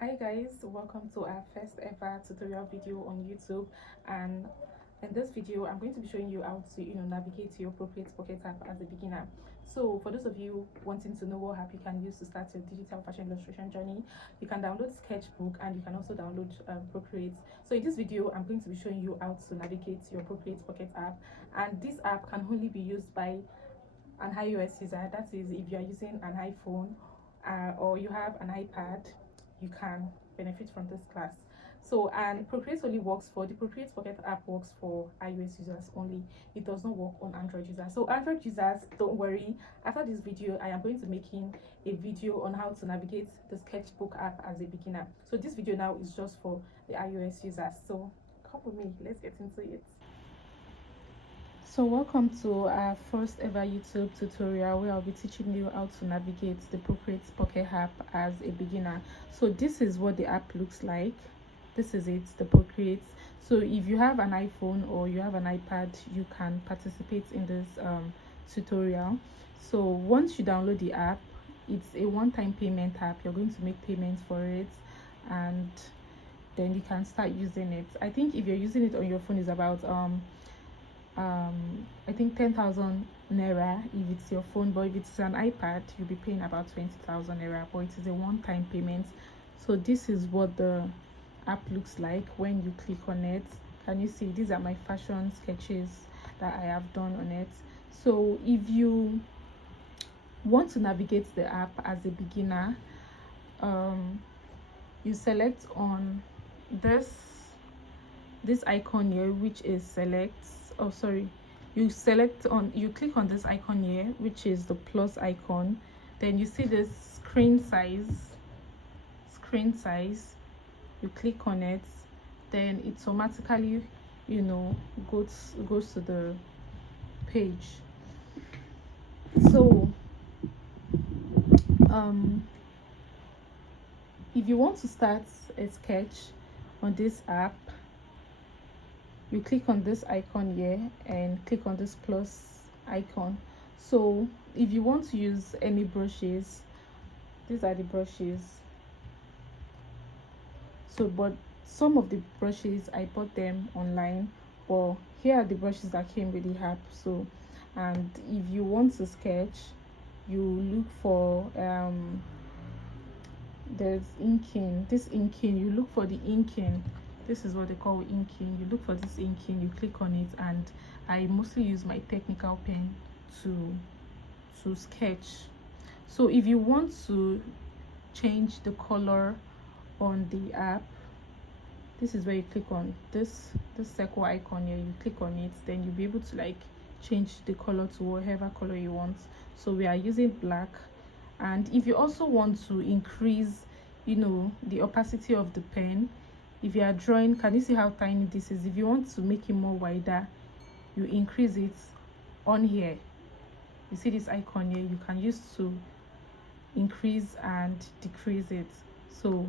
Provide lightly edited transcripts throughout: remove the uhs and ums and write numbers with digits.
Hi guys, welcome to our first ever tutorial video on YouTube. And in this video I'm going to be showing you how to navigate your Procreate Pocket app as a beginner. So for those of you wanting to know what app you can use to start your digital fashion illustration journey, you can download Sketchbook and you can also download Procreate. So in this video I'm going to be showing you how to navigate your Procreate Pocket app, and this app can only be used by an iOS user. That is, if you are using an iPhone or you have an iPad, you can benefit from this class. So, and Procreate only works for the Procreate Pocket app works for iOS users only. It does not work on Android users. So Android users, don't worry. After this video, I am going to making a video on how to navigate the Sketchbook app as a beginner. So this video now is just for the iOS users. So come with me, let's get into it. So welcome to our first ever YouTube tutorial where I'll be teaching you how to navigate the Procreate Pocket app as a beginner. So this is what the app looks like. This is it, the Procreate. So if you have an iPhone or you have an iPad, you can participate in this tutorial. So once you download the app, it's a one-time payment app. You're going to make payments for it and then you can start using it. I think if you're using it on your phone, is about I think 10,000 naira if it's your phone, but if it's an iPad you'll be paying about 20,000 naira, but it is a one-time payment. So this is what the app looks like when you click on it. Can you see these are my fashion sketches that I have done on it? So if you want to navigate the app as a beginner, you select on this icon here, which is you click on this icon here, which is the plus icon. Then you see this screen size, you click on it, then it automatically goes to the page. So if you want to start a sketch on this app, you click on this icon here and click on this plus icon. So if you want to use any brushes, these are the brushes. So but some of the brushes I bought them online, but here are the brushes that came with the app. So, and if you want to sketch, you look for there's inking, you look for the inking. This is what they call inking. You look for this inking, you click on it, and I mostly use my technical pen to sketch. So if you want to change the color on the app, this is where you click on this circle icon here. You click on it, then you'll be able to like change the color to whatever color you want. So we are using black. And if you also want to increase the opacity of the pen, if you are drawing, can you see how tiny this is? If you want to make it more wider, you increase it on here. You see this icon here, you can use to increase and decrease it. So,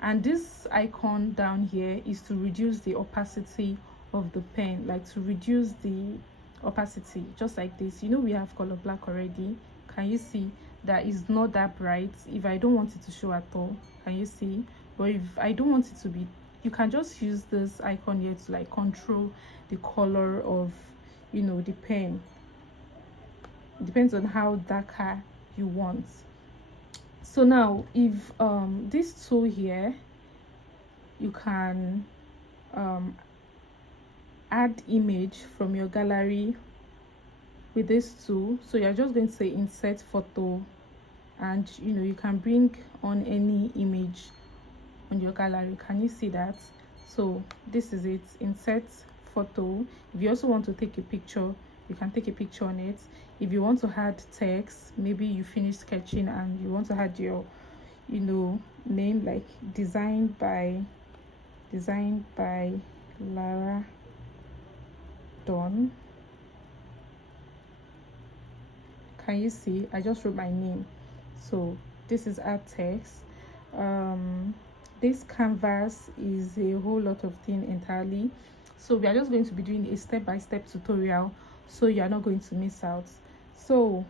and this icon down here is to reduce the opacity of the pen, like to reduce the opacity, just like this. We have color black already. Can you see that is not that bright? If I don't want it to show at all, can you see? But if I don't want it to be, you can just use this icon here to like control the color of the pen. It depends on how darker you want. So now if this tool here, you can add image from your gallery with this tool. So you're just going to say insert photo, and you can bring on any image on your gallery. Can you see that? So this is it, insert photo. If you also want to take a picture, you can take a picture on it. If you want to add text, maybe you finish sketching and you want to add your name, like designed by Lara Dawn. Can you see I just wrote my name? So this is add text. This canvas is a whole lot of thing entirely, so we are just going to be doing a step-by-step tutorial so you are not going to miss out. So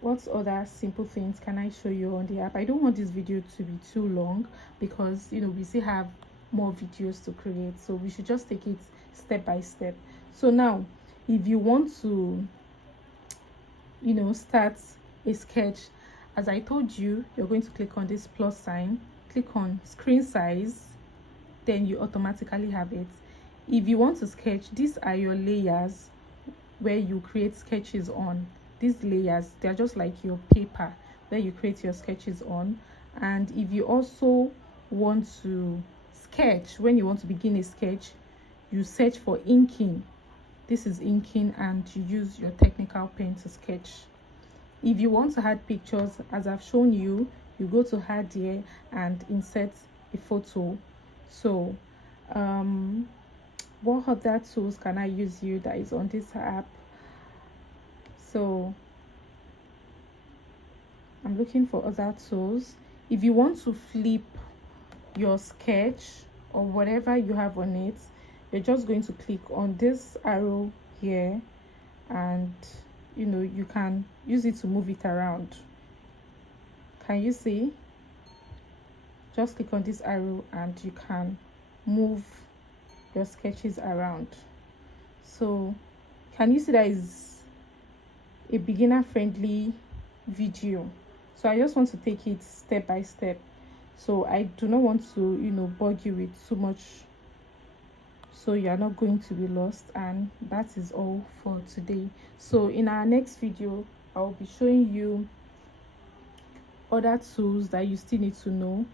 what other simple things can I show you on the app? I don't want this video to be too long because we still have more videos to create, so we should just take it step by step. So now, if you want to start a sketch, as I told you, you're going to click on this plus sign, click on screen size, then you automatically have it. If you want to sketch, these are your layers where you create sketches on. These layers, they're just like your paper where you create your sketches on. And if you also want to sketch, when you want to begin a sketch, you search for inking. This is inking, and you use your technical pen to sketch. If you want to add pictures, as I've shown you, you go to add here and insert a photo. So what other tools can I use that is on this app? So I'm looking for other tools. If you want to flip your sketch or whatever you have on it, you're just going to click on this arrow here, and you can use it to move it around. Can you see? Just click on this arrow and you can move your sketches around. So can you see that is a beginner friendly video? So I just want to take it step by step, so I do not want to bug you with too much, so you are not going to be lost. And that is all for today. So in our next video, I'll be showing you other tools that you still need to know.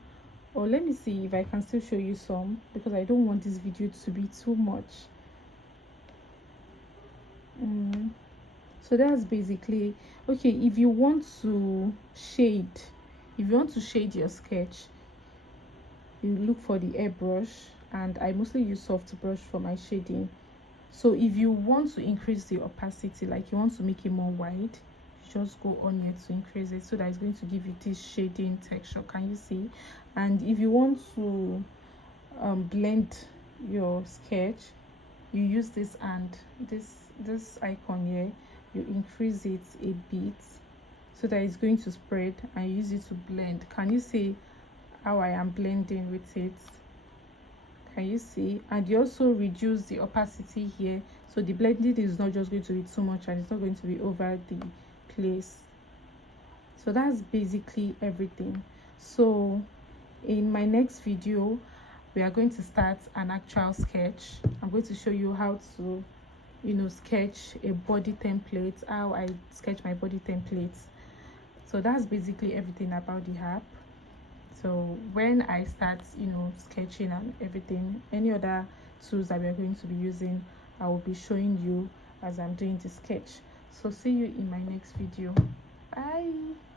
Or let me see if I can still show you some, because I don't want this video to be too much. So that's basically okay. If you want to shade your sketch, you look for the airbrush, and I mostly use soft brush for my shading. So if you want to increase the opacity, like you want to make it more wide, you just go on here to increase it, so that it's going to give you this shading texture. Can you see? And if you want to blend your sketch, you use this, and this icon here, you increase it a bit so that it's going to spread, and use it to blend. Can you see how I am blending with it? Can you see? And you also reduce the opacity here, so the blending is not just going to be too much, and it's not going to be over the place. So that's basically everything. So in my next video, we are going to start an actual sketch. I'm going to show you how to sketch a body template, how I sketch my body templates. So that's basically everything about the app. So when I start sketching and everything, any other tools that we are going to be using, I will be showing you as I'm doing the sketch. So see you in my next video. Bye.